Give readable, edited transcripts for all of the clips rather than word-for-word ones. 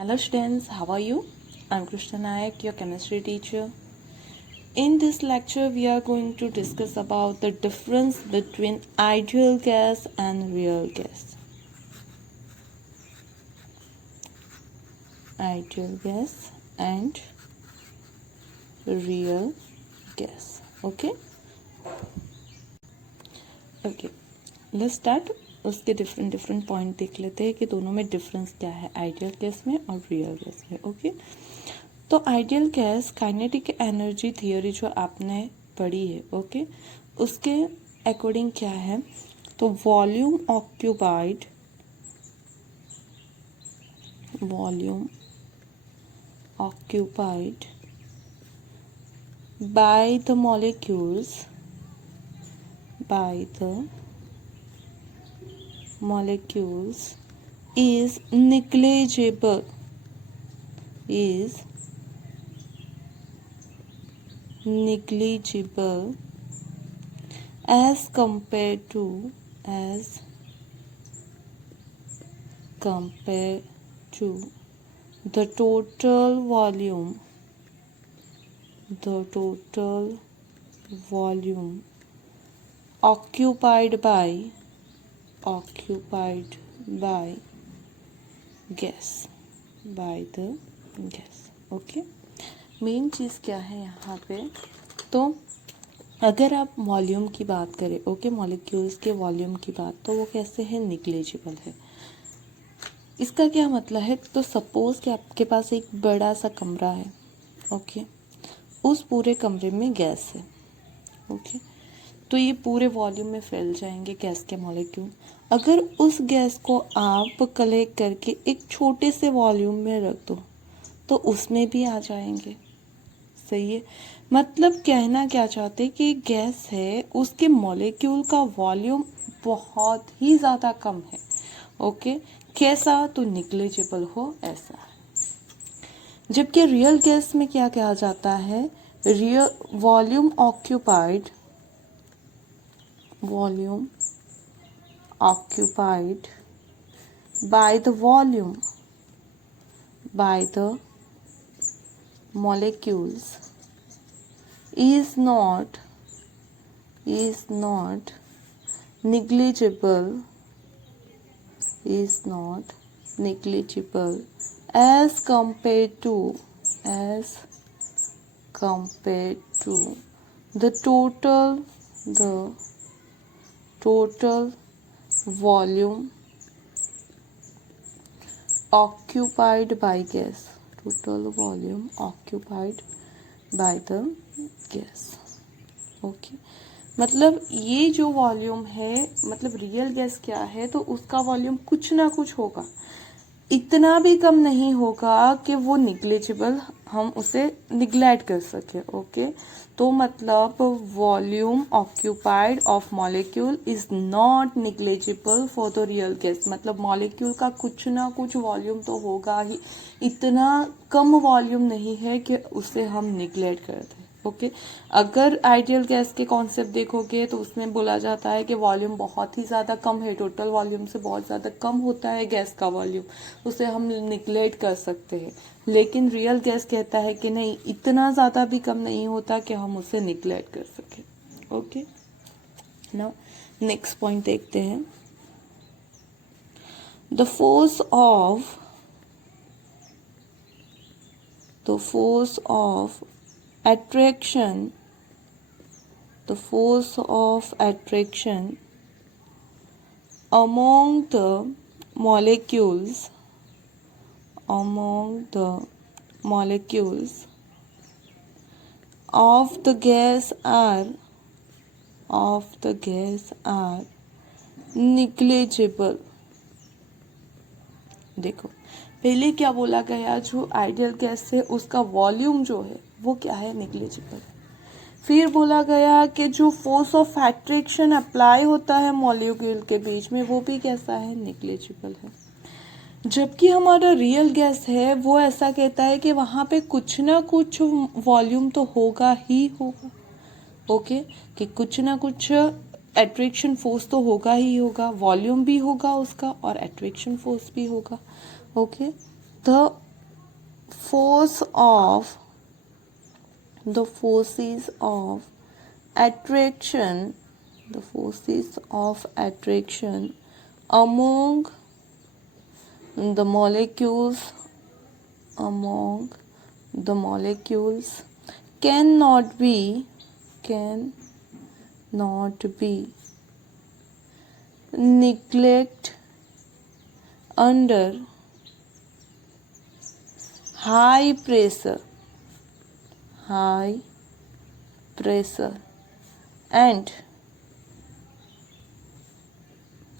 Hello students, how are you? I'm Krishna Nayak, your chemistry teacher. In this lecture, we are going to discuss about the difference between ideal gas and real gas. Ideal gas and real gas. Okay? Okay. Let's start. उसके different point देख लेते हैं कि दोनों में difference क्या है ideal gas में और रियल गैस में. ओके तो ideal gas kinetic energy theory जो आपने पढ़ी है ओके उसके अकॉर्डिंग क्या है तो volume occupied by the molecules is negligible as compared to the total volume occupied by gas okay. Main चीज़ क्या है यहाँ पे तो अगर आप वॉल्यूम की बात करें ओके मॉलिक्यूल्स के वॉल्यूम की बात तो वो कैसे है निग्लिजिबल है. इसका क्या मतलब है तो सपोज कि आपके पास एक बड़ा सा कमरा है ओके उस पूरे कमरे में गैस है ओके तो ये पूरे वॉल्यूम में फैल जाएंगे गैस के मॉलिक्यूल. अगर उस गैस को आप कलेक्ट करके एक छोटे से वॉल्यूम में रख दो तो उसमें भी आ जाएंगे. सही है. मतलब कहना क्या चाहते कि गैस है उसके मॉलिक्यूल का वॉल्यूम बहुत ही ज़्यादा कम है ओके कैसा तो निग्लिजिबल हो ऐसा. जबकि रियल गैस में क्या कहा जाता है real volume occupied by the molecules is not negligible as compared to the total volume occupied by gas okay. मतलब ये जो वॉल्यूम है मतलब रियल गैस क्या है तो उसका वॉल्यूम कुछ ना कुछ होगा इतना भी कम नहीं होगा कि वो निग्लिजिबल हम उसे निग्लेक्ट कर सके ओके तो मतलब volume occupied of molecule is not negligible for the real gas. मतलब मॉलिक्यूल का कुछ ना कुछ वॉल्यूम तो होगा ही इतना कम वॉल्यूम नहीं है कि उसे हम निग्लेक्ट कर दें ओके. अगर आइडियल गैस के कॉन्सेप्ट देखोगे तो उसमें बोला जाता है कि वॉल्यूम बहुत ही ज़्यादा कम है टोटल वॉल्यूम से बहुत ज़्यादा कम होता है गैस का वॉल्यूम उसे हम निग्लेक्ट कर सकते हैं. लेकिन रियल गैस कहता है कि नहीं इतना ज़्यादा भी कम नहीं होता कि हम उसे निग्लेक्ट कर सकें ओके. नाउ नेक्स्ट पॉइंट देखते हैं. The force of attraction among the molecules of the gas are negligible. देखो पहले क्या बोला गया जो आइडियल गैस है उसका वॉल्यूम जो है वो क्या है निग्लिजिबल. फिर बोला गया कि जो फोर्स ऑफ अट्रैक्शन अप्लाई होता है मॉलिक्यूल के बीच में वो भी कैसा है निग्लिजिबल है. जबकि हमारा रियल गैस है वो ऐसा कहता है कि वहाँ पे कुछ ना कुछ वॉल्यूम तो होगा ही होगा ओके कि कुछ ना कुछ अट्रैक्शन फोर्स तो होगा ही होगा, वॉल्यूम भी होगा उसका और अट्रैक्शन फोर्स भी होगा ओके. तो force of the forces of attraction, the forces of attraction among the molecules, among the molecules cannot be neglected under high pressure and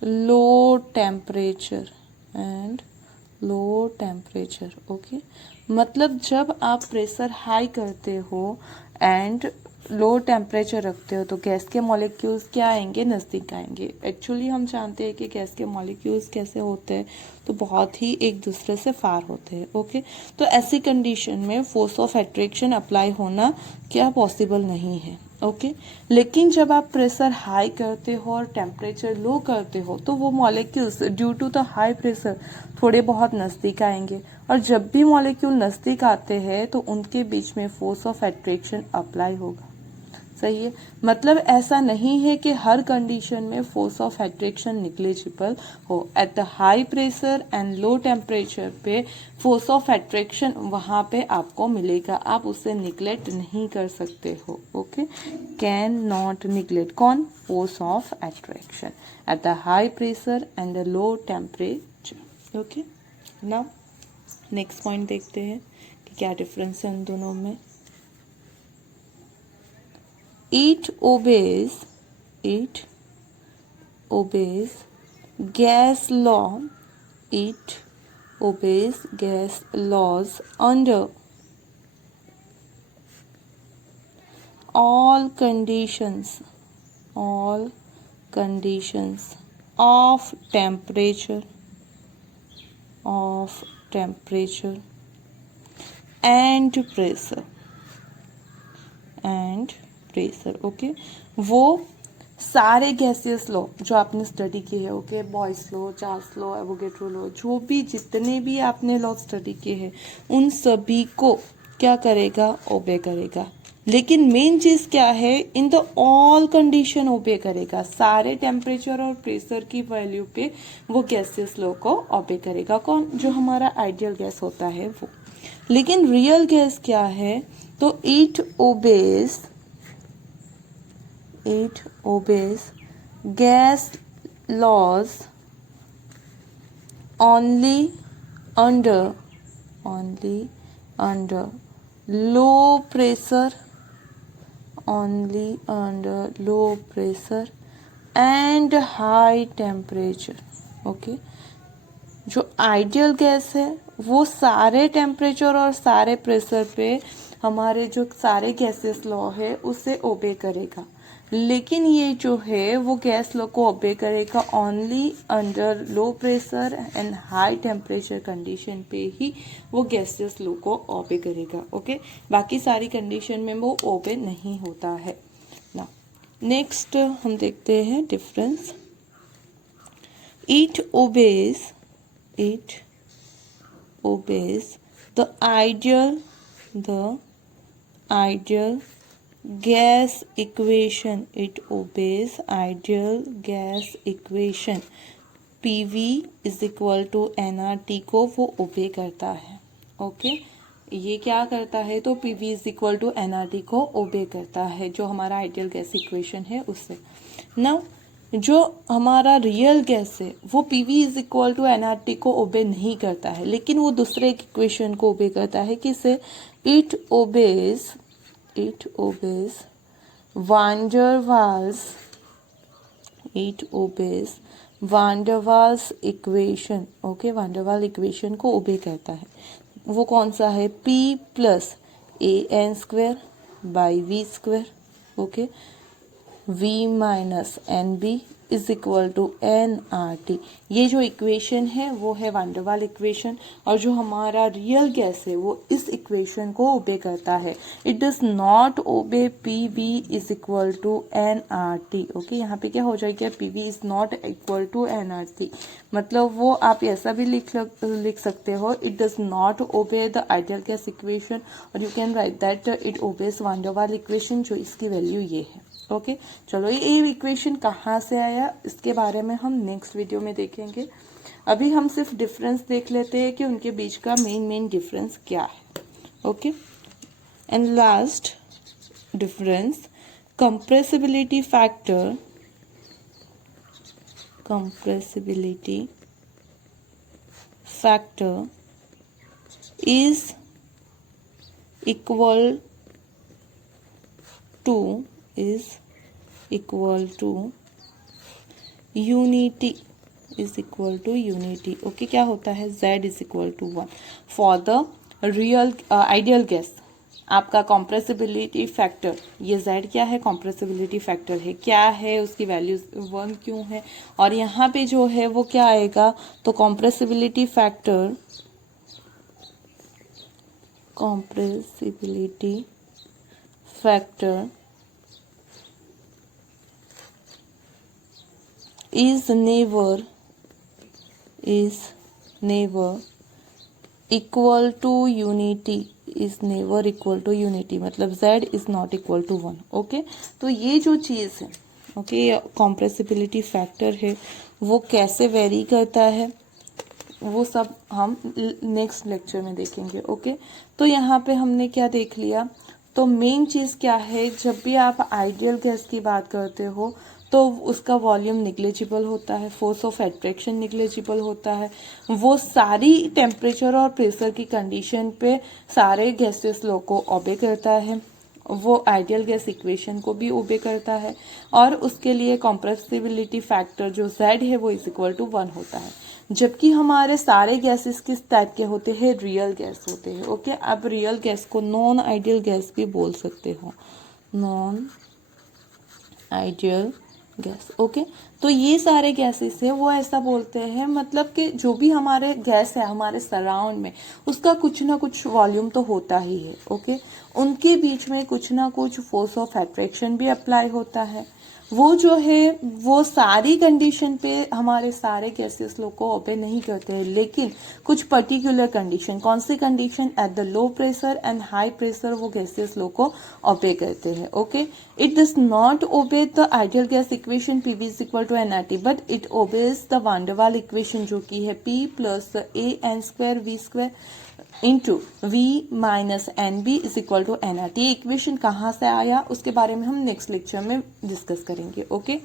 low temperature okay मतलब जब आप प्रेशर हाई करते हो and low temperature रखते हो तो gas के molecules क्या आएंगे, नज़दीक आएंगे। एक्चुअली हम जानते हैं कि गैस के मॉलिक्यूल्स कैसे होते हैं, तो बहुत ही एक दूसरे से फार होते हैं। ओके तो ऐसी कंडीशन में फोर्स ऑफ अट्रैक्शन अप्लाई होना क्या पॉसिबल नहीं है। ओके लेकिन जब आप प्रेशर हाई करते हो और टेम्परेचर लो करते हो तो वो molecules due to the high pressure थोड़े बहुत नज़दीक आएंगे, और जब भी मॉलिक्यूल नज़दीक आते हैं तो उनके बीच में फोर्स ऑफ अट्रैक्शन अप्लाई होगा। सही है, मतलब ऐसा नहीं है कि हर कंडीशन में फोर्स ऑफ अट्रैक्शन निग्लिजिबल हो। At the high pressure and low temperature पे फोर्स ऑफ अट्रैक्शन वहां पे आपको मिलेगा, आप उसे निग्लेक्ट नहीं कर सकते हो। ओके कैन नॉट निग्लेक्ट कौन, force of attraction at the high pressure and the low temperature. Okay now next point देखते हैं कि क्या डिफरेंस है उन दोनों में। It obeys gas law. It obeys gas laws under all conditions of temperature and pressure okay वो सारे गैसियस लॉ जो आपने स्टडी किए हैं, okay boys law, Charles law, Avogadro law, जो भी जितने भी आपने लॉ स्टडी किए हैं उन सभी को क्या करेगा, ओबे करेगा। लेकिन मेन चीज क्या है, इन द ऑल कंडीशन ओबे करेगा, सारे टेम्परेचर और प्रेशर की वैल्यू पे वो गैसियस लॉ को ओबे करेगा। कौन, जो हमारा आइडियल गैस होता है वो। लेकिन रियल गैस क्या है, तो it obeys gas laws only under low pressure and high temperature। Okay जो आइडियल गैस है वो सारे टेम्परेचर और सारे प्रेशर पे हमारे जो सारे गैसेस लॉ है उसे ओबे करेगा। लेकिन ये जो है वो गैस लॉ को ओबे करेगा only under low pressure and high temperature condition पे ही वो गैसेस लॉ को ओबे करेगा। ओके बाकी सारी कंडीशन में वो ओबे नहीं होता है ना। नेक्स्ट हम देखते हैं difference. It obeys the ideal gas equation। It obeys ideal gas equation PV is equal to nRT को वो ओबे करता है। ओके ये क्या करता है, तो PV is equal to nRT को ओबे करता है, जो हमारा आइडियल गैस इक्वेशन है उससे। नाउ जो हमारा रियल गैस है वो PV is equal to nRT को ओबे नहीं करता है, लेकिन वो दूसरे एक इक्वेशन को ओबे करता है। किसे, it obeys van der Waals equation. Okay van der Waal equation को ओबे करता है। वो कौन सा है, P plus AN² by V²। Okay V minus NB is equal to nRT। ये जो इक्वेशन है वो है वान डेर वाल इक्वेशन, और जो हमारा रियल गैस है वो इस इक्वेशन को ओबे करता है। It does not obey PV is equal to nRT। Okay, यहाँ पे क्या हो जाएगा, PV is not equal to nRT, मतलब वो आप ऐसा भी लिख सकते हो, it does not obey the ideal gas equation, और you can write that it obeys van der Waal equation, जो इसकी वैल्यू ये है। ओके, चलो ये इक्वेशन कहाँ से आया इसके बारे में हम नेक्स्ट वीडियो में देखेंगे। अभी हम सिर्फ डिफरेंस देख लेते हैं कि उनके बीच का मेन डिफरेंस क्या है। Okay, and last difference, compressibility factor is equal to unity okay, क्या होता है, Z is equal to 1 for the real ideal gas. आपका कॉम्प्रेसिबिलिटी फैक्टर, ये Z क्या है, कॉम्प्रेसिबिलिटी फैक्टर है, क्या है उसकी वैल्यू 1 क्यों है, और यहाँ पे जो है वो क्या आएगा, तो compressibility factor is never equal to unity, मतलब Z is not equal to 1। Okay, तो ये जो चीज़ है, ओके, कॉम्प्रेसिबिलिटी फैक्टर है, वो कैसे वेरी करता है वो सब हम नेक्स्ट लेक्चर में देखेंगे। ओके, तो यहाँ पे हमने क्या देख लिया, तो मेन चीज़ क्या है, जब भी आप आइडियल गैस की बात करते हो तो उसका वॉल्यूम निग्लेजिबल होता है, फोर्स ऑफ एट्रैक्शन निग्लेजिबल होता है, वो सारी टेम्परेचर और प्रेशर की कंडीशन पे सारे गैसेस लॉ को ओबे करता है, वो आइडियल गैस इक्वेशन को भी ओबे करता है, और उसके लिए कॉम्प्रेसिबिलिटी फैक्टर जो Z है वो इज इक्वल टू 1 होता है। जबकि हमारे सारे गैसेस किस टाइप के होते हैं, रियल गैस होते हैं। ओके, आप रियल गैस को नॉन आइडियल गैस भी बोल सकते हो, नॉन आइडियल गैस। ओके, तो ये सारे गैसेस है वो ऐसा बोलते हैं, मतलब कि जो भी हमारे गैस है हमारे सराउंड में, उसका कुछ ना कुछ वॉल्यूम तो होता ही है। ओके, उनके बीच में कुछ ना कुछ फोर्स ऑफ एट्रैक्शन भी अप्लाई होता है, वो जो है वो सारी कंडीशन पे हमारे सारे गैसेस लोग को ओबे नहीं करते हैं, लेकिन कुछ पर्टिकुलर कंडीशन, कौन सी condition, at the low pressure and high pressure वो गैसेस लोग को ओबे करते हैं। Okay, it does not obey the ideal gas equation PV is equal to nRT, but it obeys the van der Waal equation, जो की है P plus AN² V² into V minus NB is equal to nRT। Equation कहाँ से आया उसके बारे में हम नेक्स्ट लेक्चर में डिस्कस करेंगे। ओके,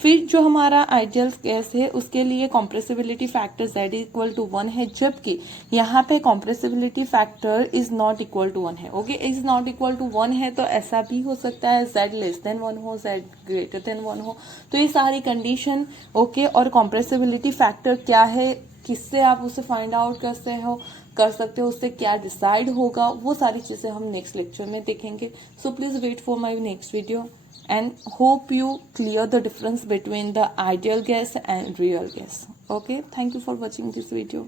फिर जो हमारा आइडियल गैस है उसके लिए compressibility factor Z equal to 1 है, जबकि यहाँ पे compressibility factor is not equal to 1 है। Okay, is not equal to 1 है तो ऐसा भी हो सकता है Z लेस देन 1 हो, Z ग्रेटर देन 1 हो, तो ये सारी कंडीशन। ओके, और कॉम्प्रेसिबिलिटी फैक्टर क्या है, किससे आप उसे फाइंड आउट कर सकते हो, उससे क्या डिसाइड होगा, वो सारी चीजें हम नेक्स्ट लेक्चर में देखेंगे। So please wait for my next video and hope you clear the difference between the ideal gas and real gas. Okay, thank you for watching this video.